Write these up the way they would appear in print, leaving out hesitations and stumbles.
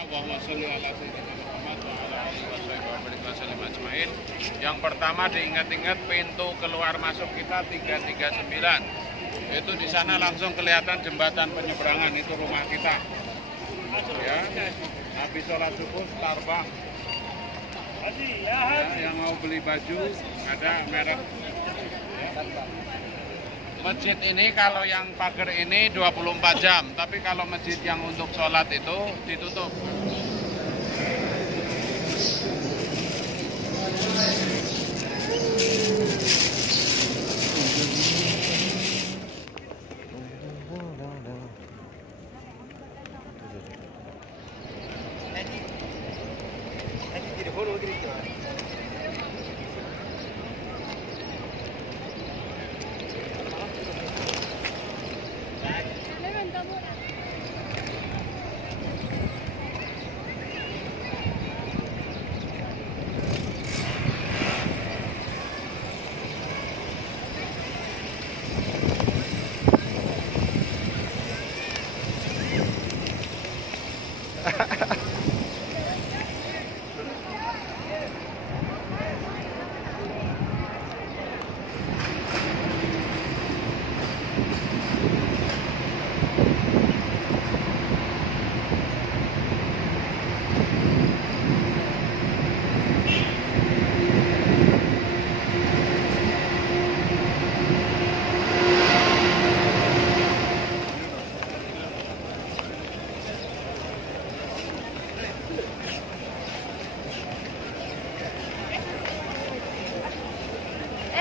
Allahumma sholli ala sayyidina Muhammad wa ala alihi wasallam ajmain. Yang pertama diingat-ingat pintu keluar masuk kita 339. Itu di sana langsung kelihatan jembatan penyeberangan, itu rumah kita. Ya, habis sholat subuh Starbucks. Ya, yang mau beli baju ada merek. Ya. Masjid ini kalau yang pagar ini 24 jam, tapi kalau masjid yang untuk sholat itu ditutup.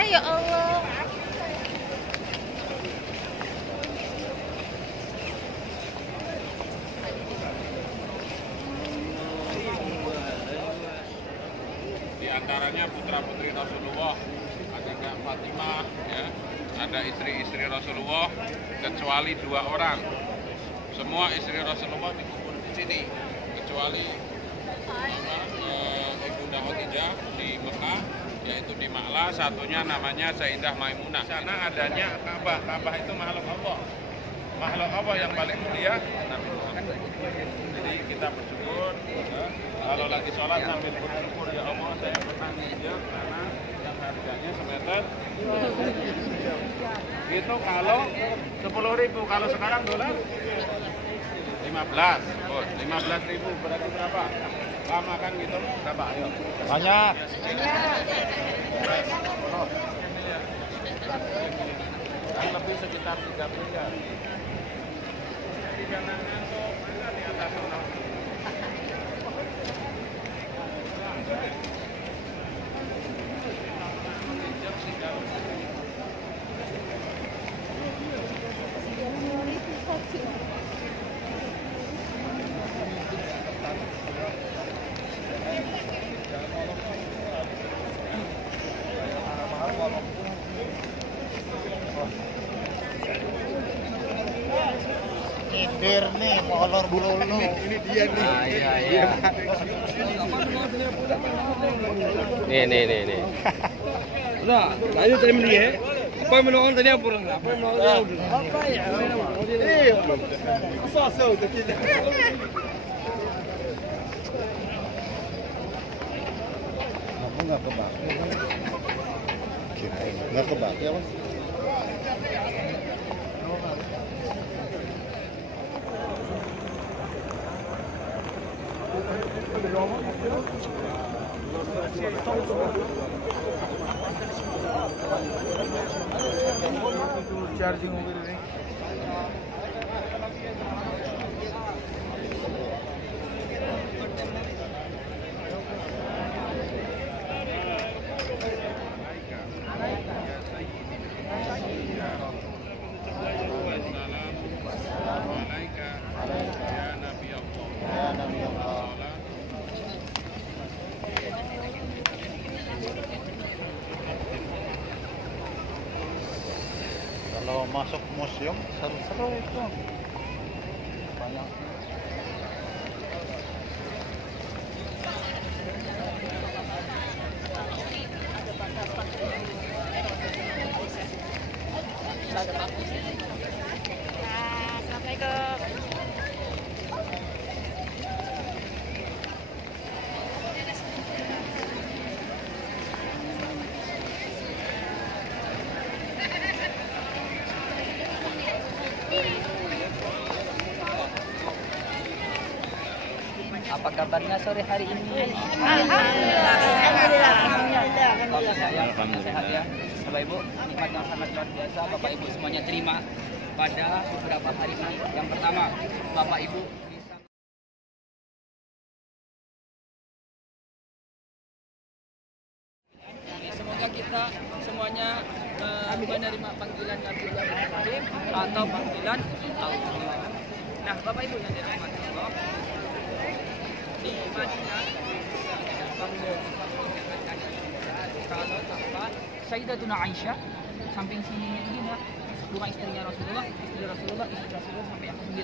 Ya Allah. Di antaranya putra-putri Rasulullah, ada Fatimah, ya, ada istri-istri Rasulullah, kecuali 2 orang. Semua istri Rasulullah dikumpul di sini, kecuali Ibunda Khadijah di Mekah, yaitu di Ma'la, satunya namanya Sayyidah Maimunah. Di sana adanya Ka'bah. Ka'bah itu makhluk Allah. Makhluk Allah yang paling mulia Nabi Muhammad. Jadi kita bersyukur, ya, kalau lagi sholat sambil bersyukur, ya Allah saya pernah nginjak tanah yang harganya semeter. Itu kalau 10.000, kalau sekarang dolar 15. Oh, 15.000 berarti berapa? Lama kan gitu? Berapa? Ayo. Banyak. Kan lebih sekitar 3 miliar. Jadi jangan ngantuk, mana di atas sana. Nyindir nih, molor dulu. Ini dia nih. Ah, iya. Nih. Udah, ayo tadi beli ya. Apa yang menolong tadi apa orang? Apa yang menolong tadi? Apa ya? Apa udah kita. Kamu nggak kebakar? Kirain nggak kebakar ya, Mas? Charging over there. Kalau masuk museum seru-seru itu. Banyak. Assalamualaikum. Apa kabarnya sore hari ini? Alhamdulillah. Bapak saya sehat ya. Bapak Ibu, nikmat yang sangat luar biasa. Bapak Ibu semuanya terima pada beberapa hari ini. Yang pertama, Bapak Ibu bisa semoga kita semuanya menerima panggilan Nabi Ibrahim atau panggilan Allah. Nah, Bapak Ibu yang dirahmati Allah, di Madinah kalau apa Sayyidatuna Aisyah samping sini ini rumah istrinya Rasulullah, istri Rasulullah sampai yang ke-9.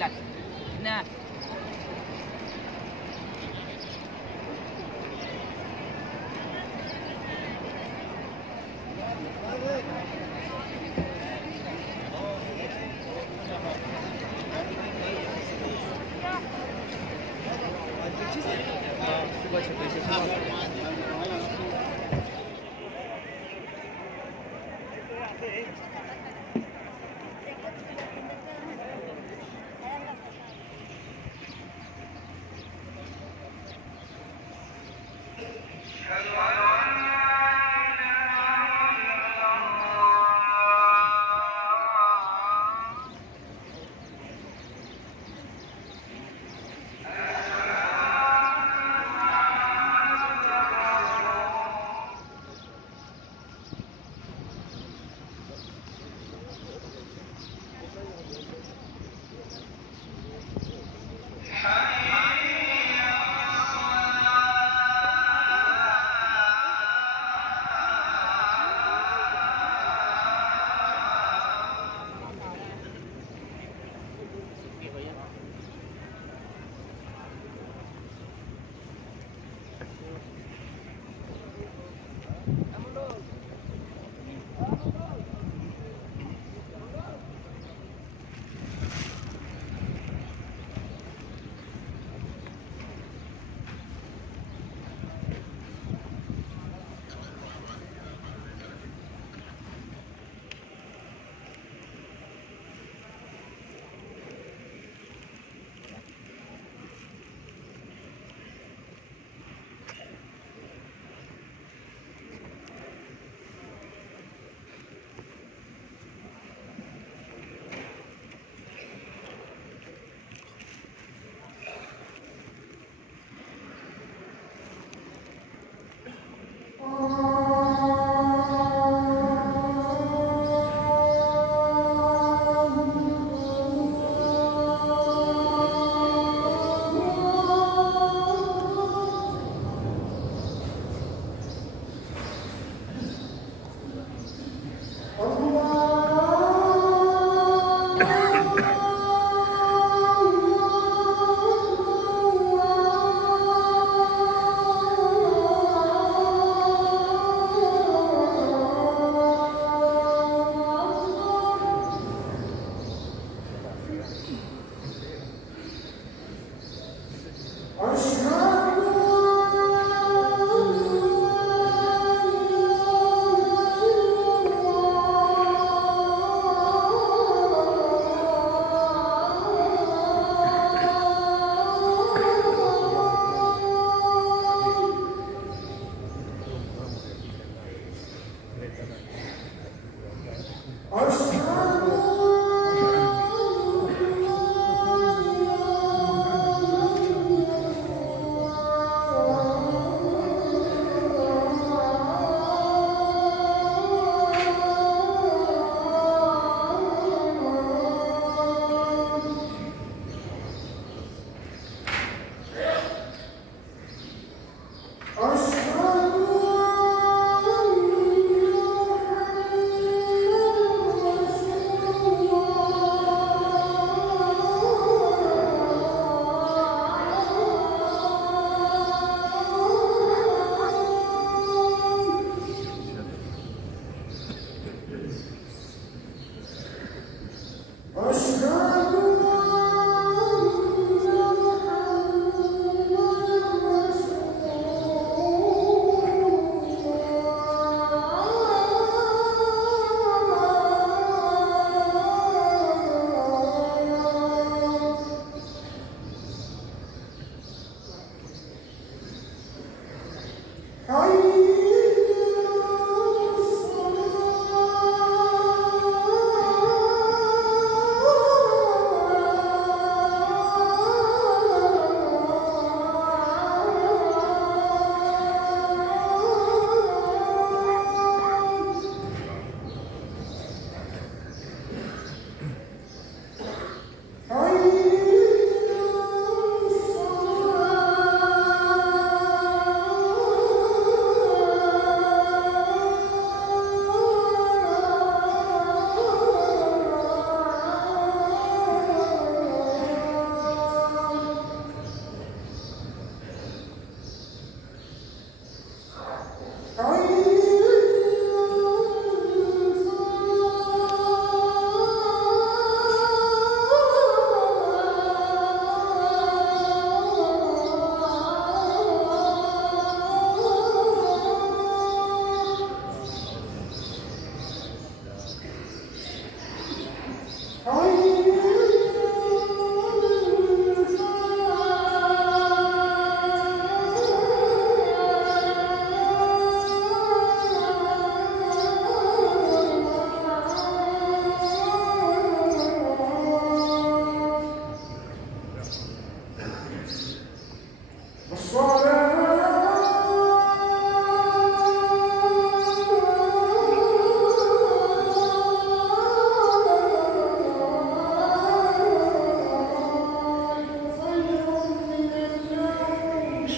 Nah,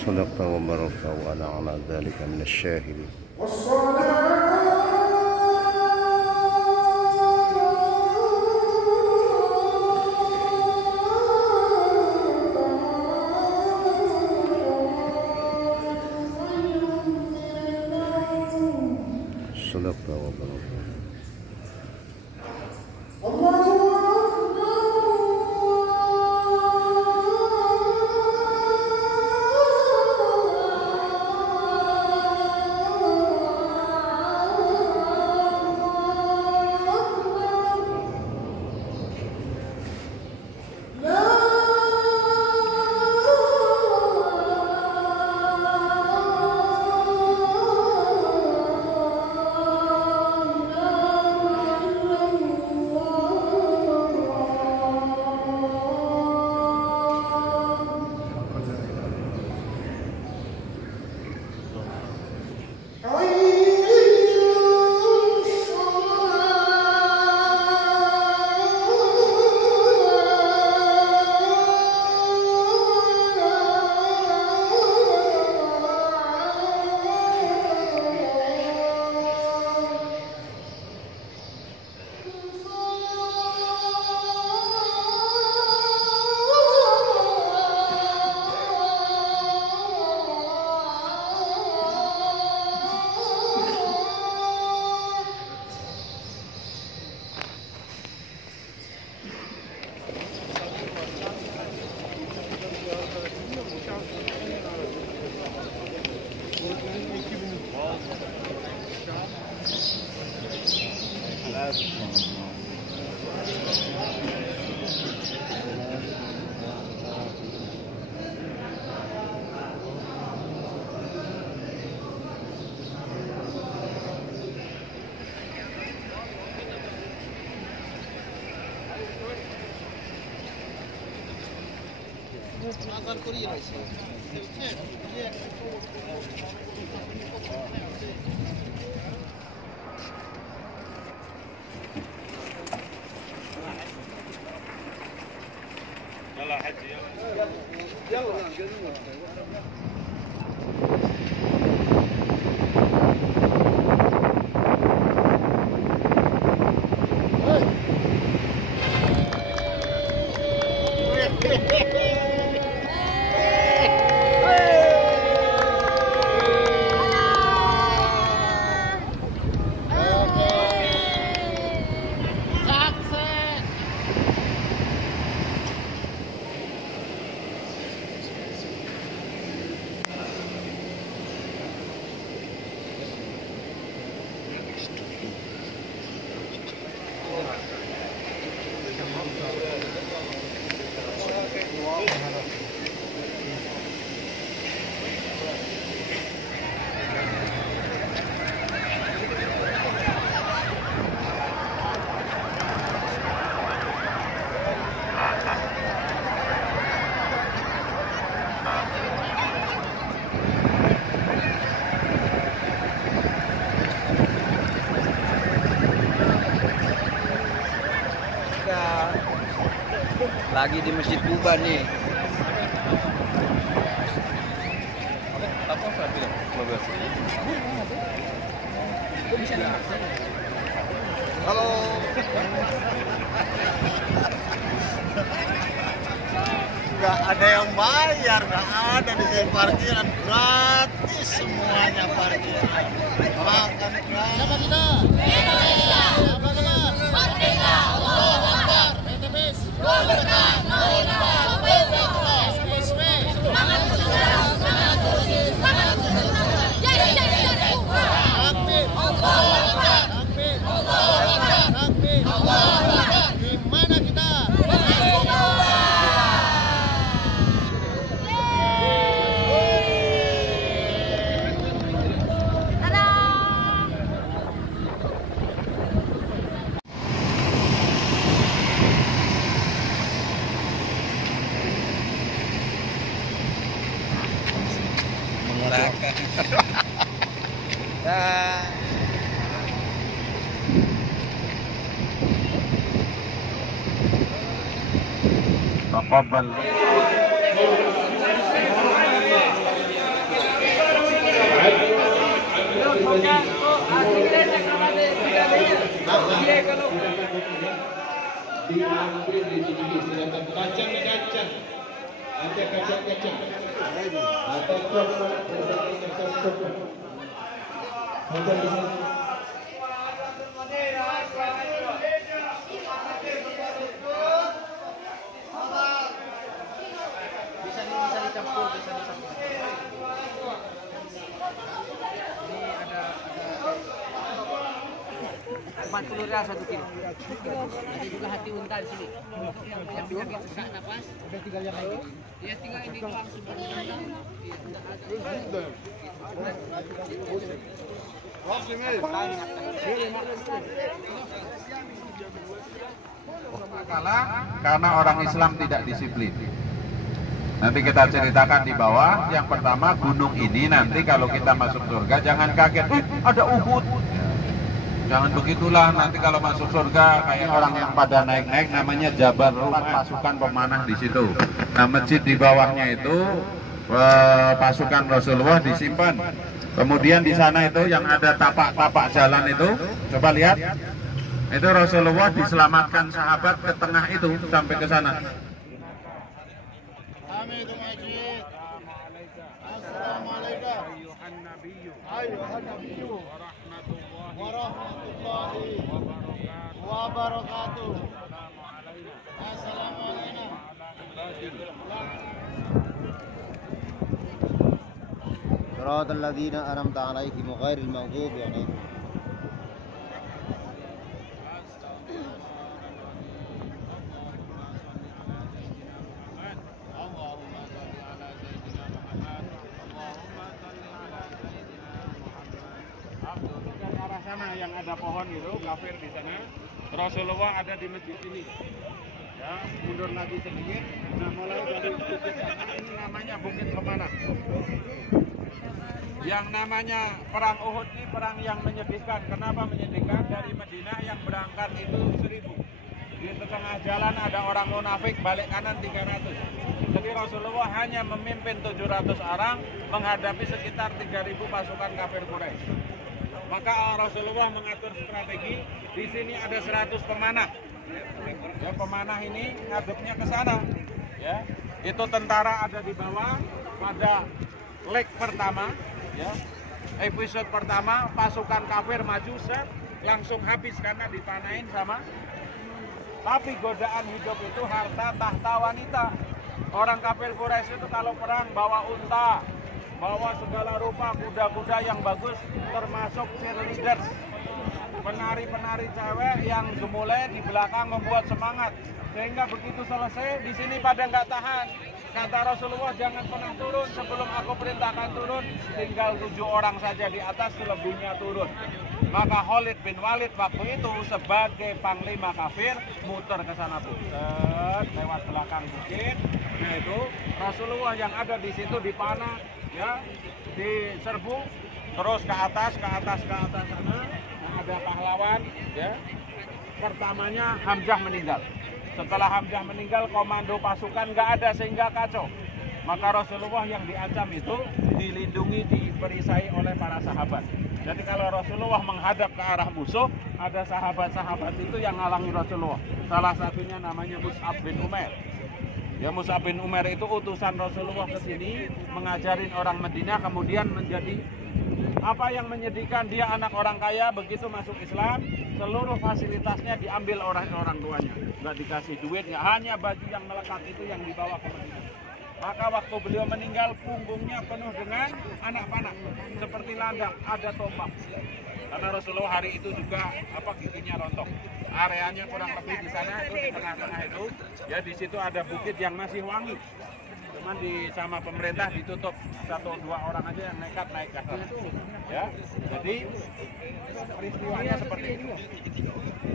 صدقت وبررت وأنا على ذلك من الشاهدين. صدقت وبررت. Lagi di Masjid Tuban nih. Halo. Nggak ada yang bayar, nggak ada di sini parkiran gratis semuanya parkiran. Makan gratis. Siapa kita? Indonesia. Apa kita? Merdeka. Allahu Akbar. PTBS. Golkar. Semangat semangat semangat jadi Amin. Allahu Akbar. Amin. Allahu Akbar. Amin. Allahu Akbar. Gimana kita? belakang. Taqabbal. Diambil sedikit silakan kacang-kacang. Ada kacang-kacang. Ada coklat, coklat. Kacang di sini. Bisa dicampur, bisa dicampur. Ini ada Empat telur ya 1 kilo. Ada juga hati unta di sini. Yang penyakit sesak napas. Ada tinggal yang lain. Ya tinggal ini doang sebenarnya. Karena orang Islam tidak disiplin. Nanti kita ceritakan di bawah. Yang pertama, gunung ini nanti kalau kita masuk surga jangan kaget, ada Uhud. Jangan begitulah, nanti kalau masuk surga kayak orang yang pada naik-naik namanya Jabal Rumah, pasukan pemanah di situ. Nah, masjid di bawahnya itu pasukan Rasulullah disimpan. Kemudian di sana itu yang ada tapak-tapak jalan itu, coba lihat. Itu Rasulullah diselamatkan sahabat ke tengah itu sampai ke sana. Warahmatullahi wabarakatuh. Assalamualaikum. صراط الذين أنعمت عليهم غير المغضوب عليهم. Sana yang ada pohon itu kafir di sana. Rasulullah ada di masjid ini. Ya, mundur lagi sedikit. Nah, mulai dari bukit ini namanya Bukit Pemanah. Yang namanya perang Uhud ini perang yang menyedihkan. Kenapa menyedihkan? Dari Madinah yang berangkat itu 1000. Di tengah jalan ada orang munafik balik kanan 300. Jadi Rasulullah hanya memimpin 700 orang menghadapi sekitar 3000 pasukan kafir Quraisy. Maka Rasulullah mengatur strategi. Di sini ada 100 pemanah. Ya, pemanah ini ngadepnya ke sana. Ya, itu tentara ada di bawah. Pada leg pertama, ya, episode pertama pasukan kafir maju set, langsung habis karena dipanain sama. Tapi godaan hidup itu harta tahta wanita. Orang kafir Quraisy itu kalau perang bawa unta, bawa segala rupa kuda-kuda yang bagus, termasuk cheerleaders, penari-penari cewek yang gemulai di belakang membuat semangat. Sehingga begitu selesai, di sini pada nggak tahan. Kata Rasulullah, jangan pernah turun sebelum aku perintahkan turun. Tinggal 7 orang saja di atas, selebihnya turun. Maka Khalid bin Walid waktu itu sebagai panglima kafir muter ke sana lewat belakang bukit. Nah itu Rasulullah yang ada di situ dipanah, ya, diserbu terus ke atas sana. Nah, ada pahlawan, ya. Pertamanya Hamzah meninggal. Setelah Hamzah meninggal, komando pasukan nggak ada sehingga kacau. Maka Rasulullah yang diancam itu dilindungi, diperisai oleh para sahabat. Jadi kalau Rasulullah menghadap ke arah musuh, ada sahabat-sahabat itu yang ngalangi Rasulullah. Salah satunya namanya Mus'ab bin Umair. Ya, Mus'ab bin Umair itu utusan Rasulullah ke sini mengajarin orang Madinah, kemudian menjadi apa yang menyedihkan, dia anak orang kaya, begitu masuk Islam seluruh fasilitasnya diambil oleh orang tuanya, nggak dikasih duit, nggak, hanya baju yang melekat itu yang dibawa ke Madinah. Maka waktu beliau meninggal punggungnya penuh dengan anak panah seperti landang, ada tombak. Karena Rasulullah hari itu juga giginya rontok. Areanya kurang lebih di sana itu di tengah-tengah itu, ya di situ ada bukit yang masih wangi. Cuman sama pemerintah ditutup, 1-2 orang aja yang nekat naik ke atas. Ya, jadi peristiwanya seperti itu.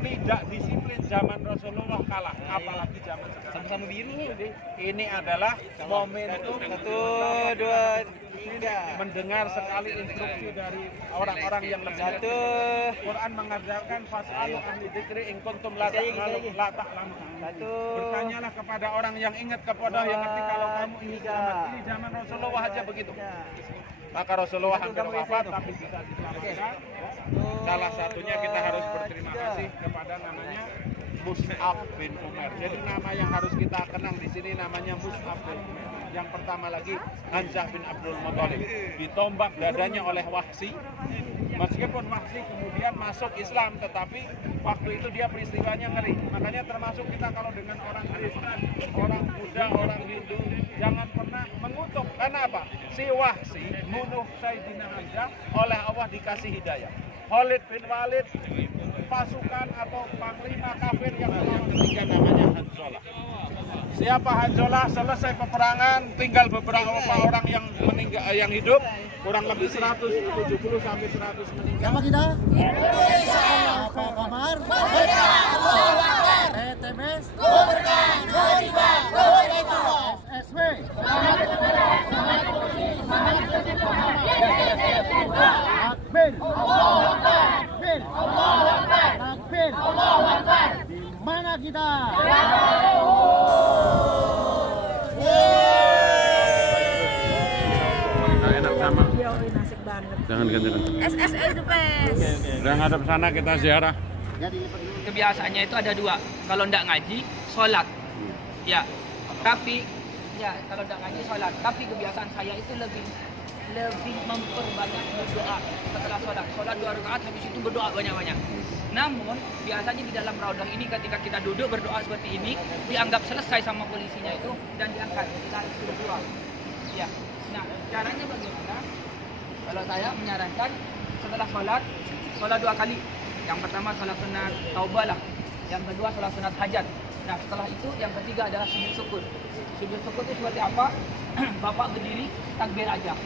Tidak disiplin zaman Rasulullah kalah, apalagi zaman sekarang. Sama-sama biru. Jadi ini adalah momentum. 1, 2, mendengar sekali instruksi dari orang-orang yang lebih satu. Quran mengajarkan fas'alu ahli dzikri in kuntum la ta'lamun. Bertanyalah kepada orang yang ingat, kepada yang ngerti kalau kamu ingin selamat. Ini zaman Rasulullah aja begitu. Maka Rasulullah hampir wafat tapi bisa diselamatkan. Salah satunya kita harus berterima kasih kepada namanya Mus'ab bin Umar. Jadi nama yang harus kita kenang di sini namanya Mus'ab bin Umar. Yang pertama lagi Hamzah bin Abdul Muthalib, ditombak dadanya oleh Wahsy. Meskipun Wahsy kemudian masuk Islam, tetapi waktu itu dia peristiwanya ngeri. Makanya termasuk kita kalau dengan orang Kristen, orang Buddha, orang Hindu, jangan pernah mengutuk. Karena apa? Si Wahsy bunuh Sayyidina Hamzah, oleh Allah dikasih hidayah. Khalid bin Walid, pasukan atau panglima kafir yang ketiga namanya Hanzalah. Siapa Hanzalah? Selesai peperangan, tinggal beberapa orang yang meninggal, yang hidup, kurang lebih 170 sampai 100 meninggal. Siapa kita? Apa kabar? TTBS Berkah 2022 FSW Takbir Takbir di mana kita? Enak sama. Asik banget. Jangan ganti. SSE itu pes. Udah ngadep sana kita ziarah. Kebiasaannya itu ada dua. Kalau ndak ngaji, sholat. Ya, tapi ya kalau ndak ngaji, sholat. Tapi kebiasaan saya itu lebih memperbanyak berdoa setelah sholat. Sholat 2 rakaat, habis itu berdoa banyak-banyak. Namun biasanya di dalam raudhah ini ketika kita duduk berdoa seperti ini dianggap selesai sama polisinya itu dan diangkat ditarik keluar. Ya. Nah, caranya bagaimana? Kalau saya menyarankan setelah sholat 2 kali. Yang pertama sholat sunat taubah lah. Yang kedua sholat sunat hajat. Nah, setelah itu yang ketiga adalah sujud syukur. Sujud syukur itu seperti apa? Bapak berdiri, takbir aja.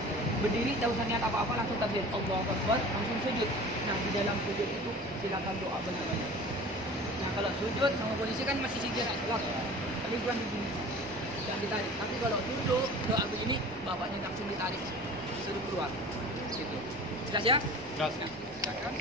Berdiri, tak usah niat apa-apa, langsung takbir. Allahu Akbar, langsung sujud. Nah, di dalam sujud itu silakan doa banyak-banyak. Nah, kalau sujud sama polisi kan masih sijil sholat. Tapi bukan begini. Jangan ditarik. Tapi kalau duduk doa begini, bapaknya langsung ditarik, suruh keluar. Gitu. Jelas ya? Jelas. Nah, silakan.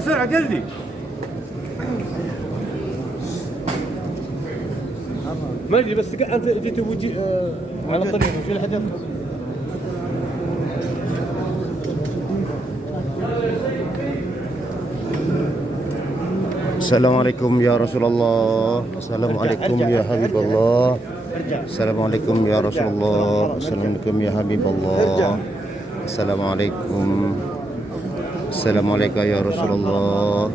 بسرعة جلدي ما ادري بس انت جيت وجي على الطريق في الحدث Assalamualaikum ya Rasulullah. Assalamualaikum ya Habibullah. Assalamualaikum ya Rasulullah. Assalamualaikum ya Habibullah. Assalamualaikum. Assalamualaikum ya Rasulullah.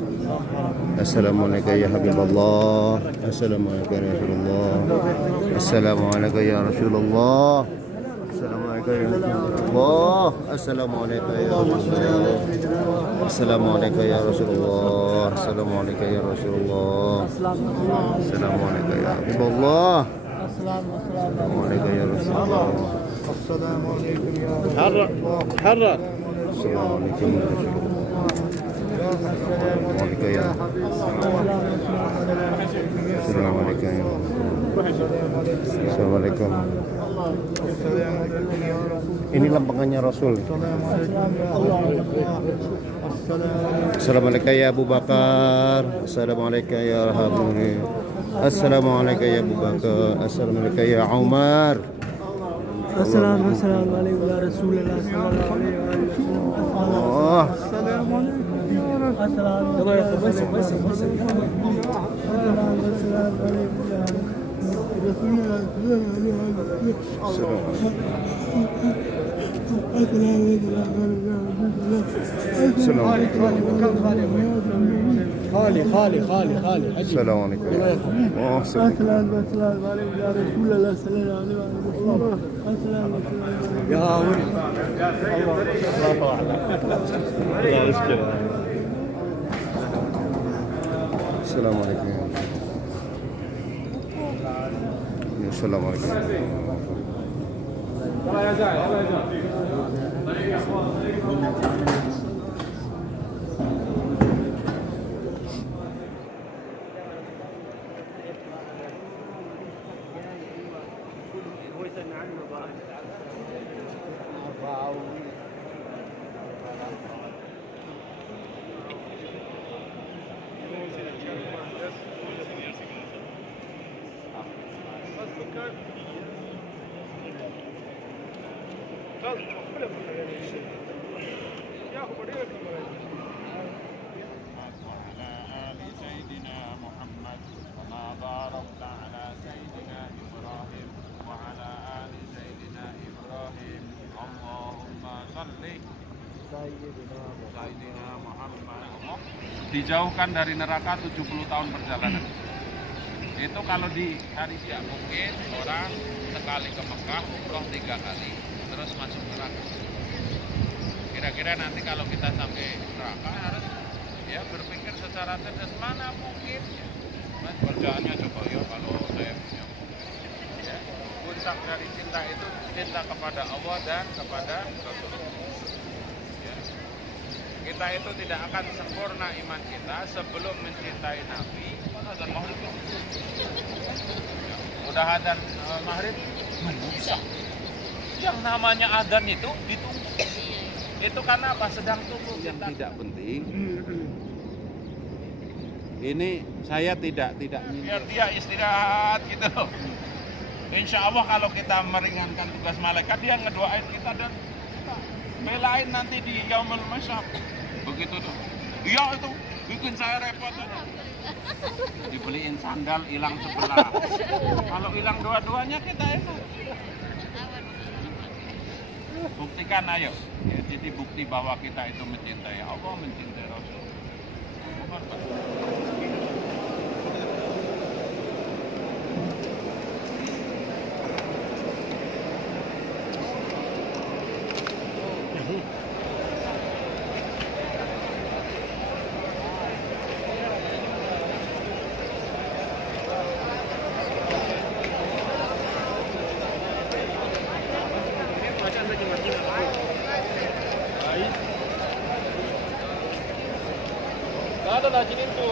Assalamualaikum ya Habibullah. Assalamualaikum ya Rasulullah. Assalamualaikum ya Rasulullah. Assalamualaikum ya Rasulullah. Assalamualaikum ya Rasulullah. Assalamualaikum ya Rasulullah. Assalamualaikum ya Rasulullah. Assalamualaikum ya Habibullah. Assalamualaikum ya Rasulullah. Assalamualaikum ya Rasulullah. Harrak. Assalamualaikum ya Rasulullah. Assalamualaikum ya Assalamualaikum ya Assalamualaikum. Ini lampangannya Rasul. Assalamualaikum ya Abu Bakar. Assalamualaikum ya Habib. Assalamualaikum ya Abu Bakar. Assalamualaikum ya Umar. Assalamualaikum ya Rasulullah sallallahu alaihi wasallam. Assalamualaikum. Dijauhkan dari neraka 70 tahun perjalanan. Itu kalau di hari dia mungkin orang sekali ke Mekah umroh 3 kali terus masuk neraka. Kira-kira nanti kalau kita sampai neraka harus ya berpikir secara cerdas, mana mungkin mas kerjaannya coba ya kalau saya punya ya, puncak dari cinta itu cinta kepada Allah dan kepada Rasulullah. Kita itu tidak akan sempurna iman kita sebelum mencintai Nabi dan maghrib. Udah adzan maghrib bisa. Yang namanya adzan itu ditunggu. Itu karena apa? Sedang tunggu. Yang tidak penting. Ini saya tidak biar dia istirahat gitu loh. Insya Allah kalau kita meringankan tugas malaikat, dia ngedoain kita dan kita belain nanti di Yaumul Masyar. Begitu tuh. Iya itu bikin saya repot aja. Dibeliin sandal hilang sebelah. Kalau hilang dua-duanya kita enak. Buktikan ayo. Ya, jadi bukti bahwa kita itu mencintai Allah, mencintai Rasul. Ada lah jenis tu.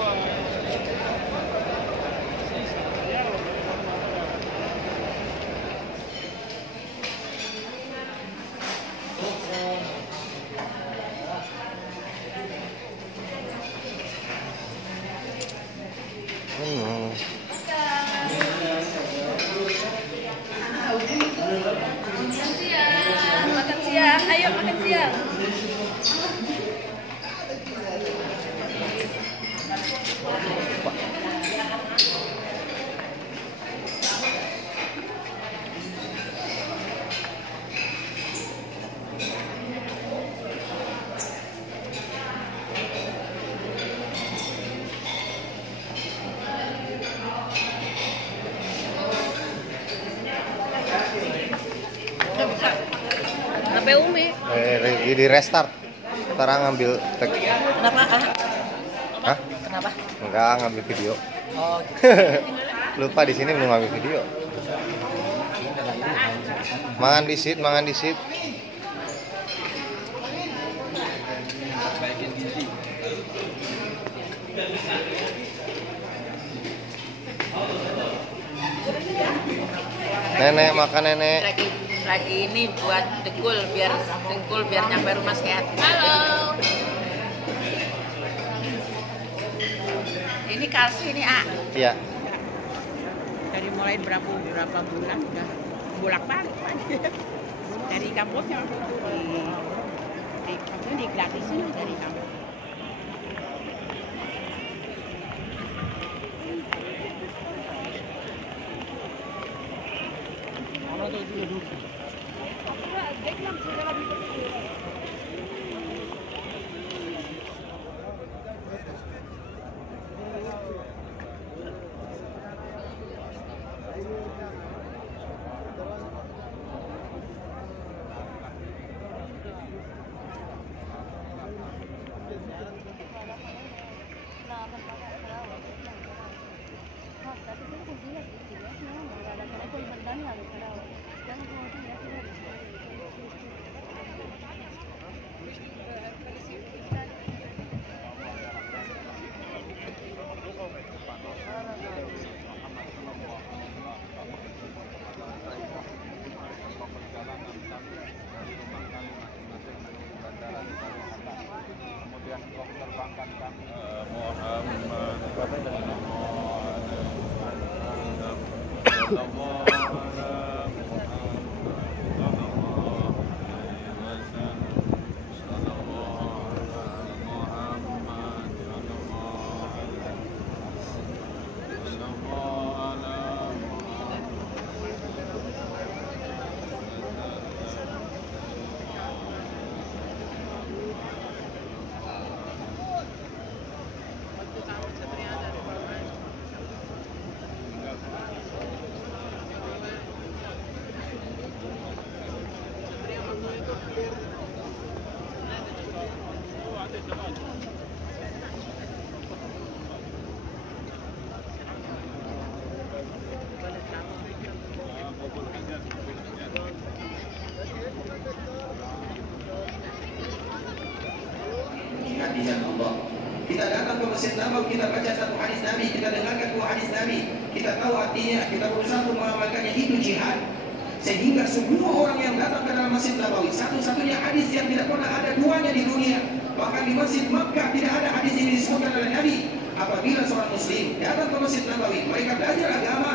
Makan siang, ayo makan siang. lagi di restart. Sekarang ngambil tag. Kenapa? Hah? Kenapa? Enggak, ngambil video. Oh, Lupa di sini belum ngambil video. Mangan disit, mangan disit. Nenek makan nenek. lagi ini buat dengkul biar nyampe rumah sehat. Halo. Ini kalsi ini Iya. dari mulai berapa bulan udah bolak-balik dari kampusnya di gratisin dari kampus. Di jalan Allah. Kita datang ke Masjid Nabawi, kita baca satu hadis Nabi, kita dengarkan dua hadis Nabi, kita tahu artinya, kita berusaha untuk mengamalkannya, itu jihad. Sehingga semua orang yang datang ke dalam Masjid Nabawi, satu-satunya hadis yang tidak pernah ada duanya di dunia. Bahkan di Masjid Makkah tidak ada hadis ini disebutkan oleh Nabi. Apabila seorang Muslim datang ke Masjid Nabawi, mereka belajar agama,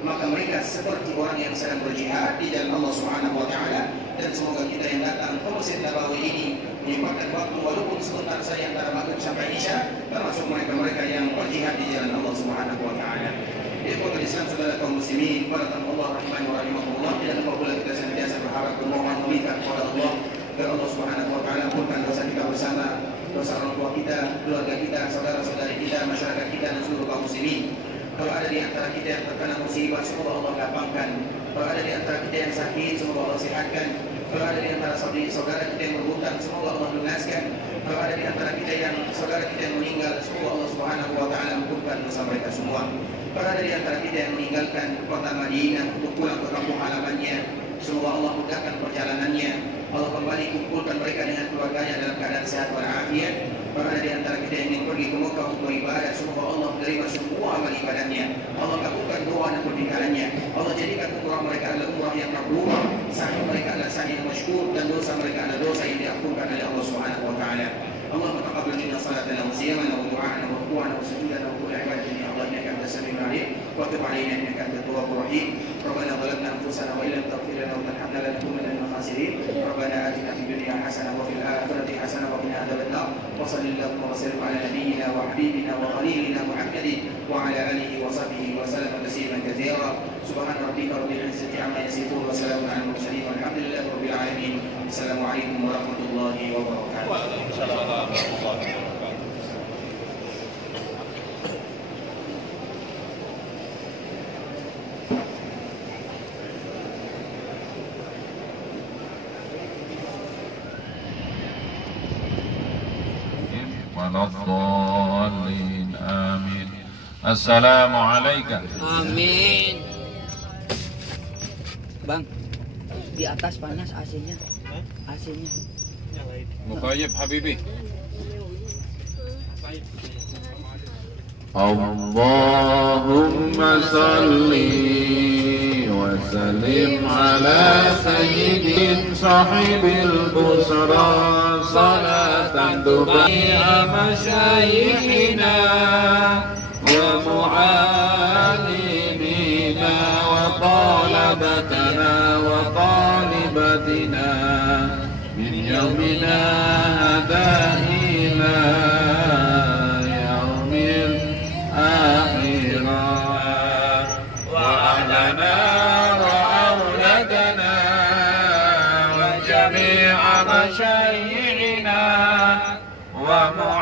maka mereka seperti orang yang sedang berjihad di jalan Allah Subhanahu wa taala. Dan semoga kita yang datang ke Masjid Nabawi ini menyempatkan waktu walaupun sebentar saja antara maghrib sampai isya, termasuk mereka-mereka yang berjihad di jalan Allah Subhanahu wa taala. Ikhwatul Islam, saudara kaum muslimin, para tamu Allah rahimani wa rahimahullah, tidak lupa pula kita senantiasa berharap memohon meminta kepada Allah agar Allah Subhanahu wa taala ampunkan dosa kita bersama, dosa orang tua kita, keluarga kita, saudara-saudari kita, masyarakat kita dan seluruh kaum muslimin. Kalau ada di antara kita yang terkena musibah, semoga Allah lapangkan. Kalau ada di antara kita yang sakit, semoga Allah sehatkan. Kalau ada di antara saudara kita yang berhutang, semoga Allah lunaskan. Kalau ada di antara kita yang saudara kita yang meninggal, semoga Allah Subhanahu wa taala ampunkan dosa mereka semua. Kalau ada di antara kita yang meninggalkan kota Madinah untuk pulang ke kampung halamannya, semoga Allah mudahkan perjalanannya. Allah kembali kumpulkan mereka dengan keluarganya dalam keadaan sehat walafiat. Kalau ada di antara kita yang ingin pergi ke Mekah untuk beribadah, semoga Allah menerima semua amal ibadahnya. Allah kabulkan doa dan permintaannya. Allah jadikan umrah mereka adalah umrah yang mabrur, sa'i mereka adalah sa'i yang masykur, dan dosa mereka adalah dosa yang diampunkan oleh Allah Subhanahu wa taala. Allahumma taqabbal minna salatana wa siyamana wa du'ana wa ruku'ana wa sujudana wa kulli ibadatin ya Allah innaka antas samiul alim wa tub 'alaina innaka antat tawwabur rahim. Rabbana zalamna anfusana wa illam taghfir lana wa tarhamna lanakunanna minal khasirin. Rabbana atina fid dunya hasanah wa fil akhirati hasanah wa qina adzabannar. Wa sallallahu wa sallim ala nabiyyina wa habibina wa khalilina Muhammadin wa ala alihi wa sahbihi wa sallam tasliman katsira. Subhana rabbika rabbil izzati amma yasifun wa salamun alal mursalin walhamdulillahi rabbil alamin. Assalamualaikum warahmatullahi wabarakatuh. Waalaikumsalam warahmatullahi wabarakatuh. ولا الضالين آمين. السلام عليكم. Amin. Bang, di atas panas AC-nya. AC-nya. Mukayyib Habibi. Allahumma salli wa sallim ala sayyidin sahibil busra salatan tuba'i'a masyayikhina wa mu'alimina wa talabatana wa talibatina min yawmina hadha ila مشايخنا ومعلمينا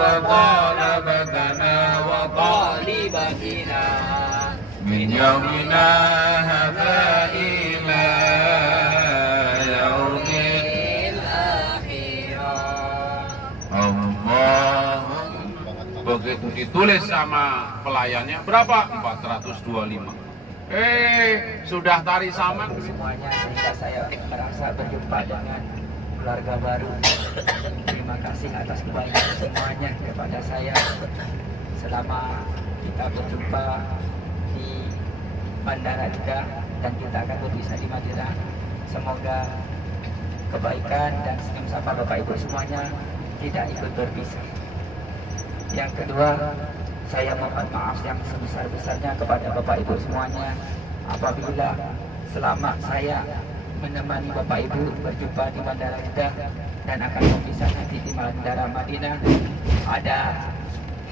وطلبتنا وطالبتنا من يومنا هذا إلى يوم الآخرة. Allah. Begitu ditulis sama pelayannya berapa? 425. Sudah tari saman semuanya, sehingga saya merasa berjumpa dengan keluarga baru. Terima kasih atas kebaikan semuanya kepada saya selama kita berjumpa di Bandara Jeddah dan kita akan berpisah di Madinah. Semoga kebaikan dan senyum sapa Bapak Ibu semuanya tidak ikut berpisah. Yang kedua, saya mohon maaf yang sebesar-besarnya kepada Bapak Ibu semuanya apabila selama saya menemani Bapak Ibu berjumpa di Bandara Jeddah dan akan berpisah nanti di Bandara Madinah, ada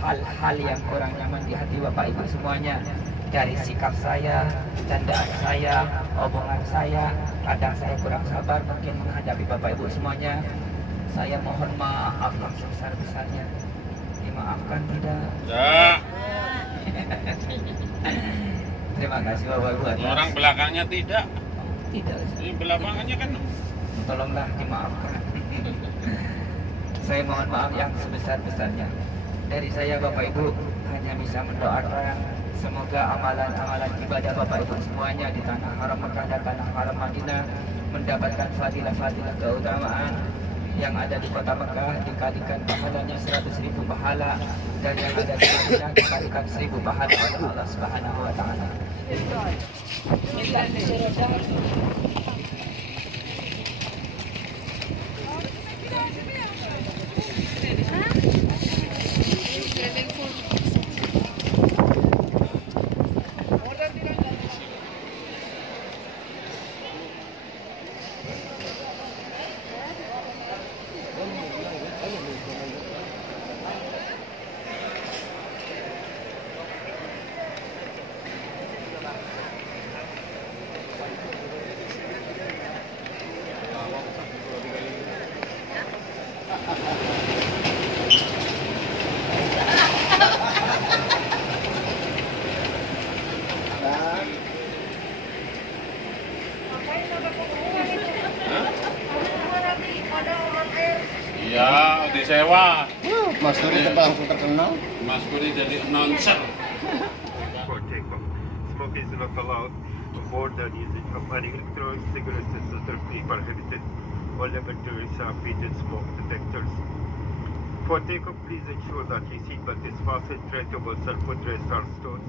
hal-hal yang kurang nyaman di hati Bapak Ibu semuanya. Dari sikap saya, candaan saya, omongan saya, kadang saya kurang sabar mungkin menghadapi Bapak Ibu semuanya. Saya mohon maaf yang sebesar-besarnya. Dimaafkan tidak? Ya. Terima kasih Bapak Ibu atas. Orang belakangnya tidak. Tidak. Ini belakangnya kan. Tolonglah dimaafkan. Saya mohon maaf yang sebesar-besarnya. Dari saya Bapak Ibu hanya bisa mendoakan semoga amalan-amalan ibadah Bapak Ibu semuanya di tanah haram Mekah dan tanah haram Madinah mendapatkan fadilah-fadilah keutamaan. Yang ada di kota Mekah dikalikan pahalanya 100.000 pahala, dan yang ada di Madinah dikalikan 1.000 pahala oleh Allah Subhanahu wa taala. Ya, disewa. Mas Duri langsung terkenal. Mas Duri jadi announcer. For takeoff. Smoking is not allowed on board, and using of any electronic cigarettes is strictly prohibited. All laboratories have fitted smoke detectors. For takeoff, please ensure that your seatbelt is fastened, train tables and footrests are stored.